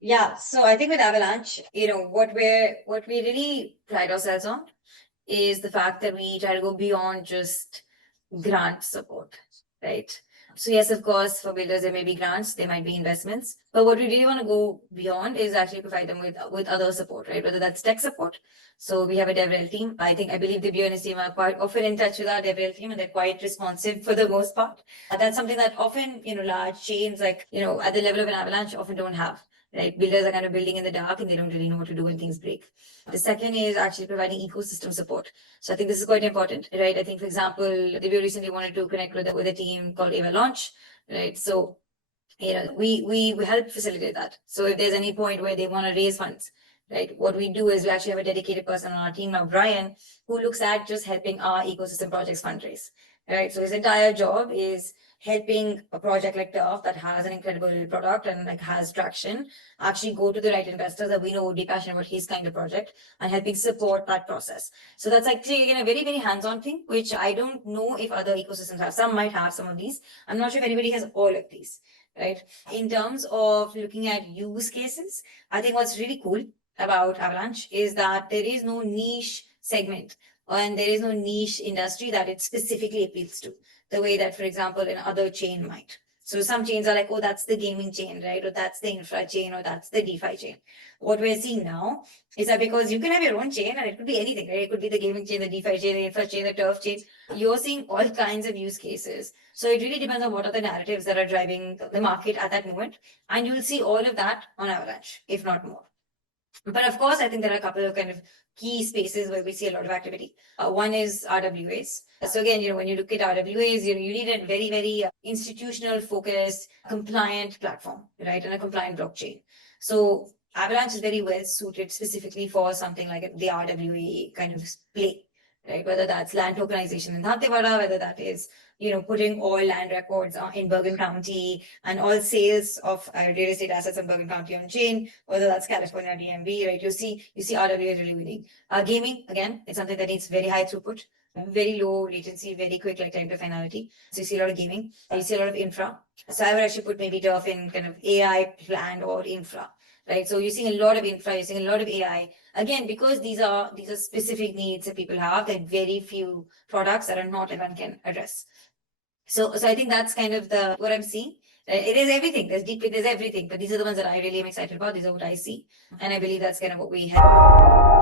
Yeah, so I think with Avalanche, what we really pride ourselves on is the fact that we try to go beyond just grant support, right? So yes, of course, for builders there may be grants, there might be investments, but what we really want to go beyond is actually provide them with other support, right? Whether that's tech support. So we have a DevRel team. I believe the and his team are quite often in touch with our DevRel team, and they're quite responsive for the most part. That's something that often large chains like at the level of an Avalanche often don't have. Right, builders are kind of building in the dark and they don't really know what to do when things break. The second is actually providing ecosystem support. So I think this is quite important, right? I think, for example, we recently wanted to connect with a team called Avalanche, right? So we help facilitate that. So if there's any point where they want to raise funds, right, what we do is we actually have a dedicated person on our team now, Brian, who looks at just helping our ecosystem projects fundraise, right? So his entire job is helping a project like Turf that has an incredible product and like has traction actually go to the right investors that we know would be passionate about his kind of project and helping support that process. So that's actually again a very, very hands-on thing, which I don't know if other ecosystems have. Some might have some of these. I'm not sure if anybody has all of these, right? In terms of looking at use cases, I think what's really cool about Avalanche is that there is no niche segment and there is no niche industry that it specifically appeals to the way that, for example, an other chain might. So some chains are like, oh, that's the gaming chain, right? Or that's the infra chain, or that's the DeFi chain. What we're seeing now is that because you can have your own chain and it could be anything, right? It could be the gaming chain, the DeFi chain, the infra chain, the turf chain. You're seeing all kinds of use cases. So it really depends on what are the narratives that are driving the market at that moment. And you'll see all of that on Avalanche, if not more. But of course, I think there are a couple of kind of key spaces where we see a lot of activity. One is RWAs. So again, when you look at RWAs, you need a very, very institutional focused, compliant platform, right? And a compliant blockchain. So Avalanche is very well suited specifically for something like the RWA kind of play, right? Whether that's land tokenization in Dantewada, whether that is putting all land records in Bergen County and all sales of real estate assets in Bergen County on chain, whether that's California DMV, right? You see RWA really winning. Gaming, again, it's something that needs very high throughput, very low latency, very quick like time to finality. So you see a lot of gaming, you see a lot of infra. So I would actually put maybe Turf in kind of AI planned or infra, right? So you're seeing a lot of infra, you're seeing a lot of AI. Again, because these are specific needs that people have, that very few products that are not everyone can address. So I think that's kind of what I'm seeing. It is everything. There's everything, but these are the ones that I really am excited about. These are what I see, and I believe that's kind of what we have.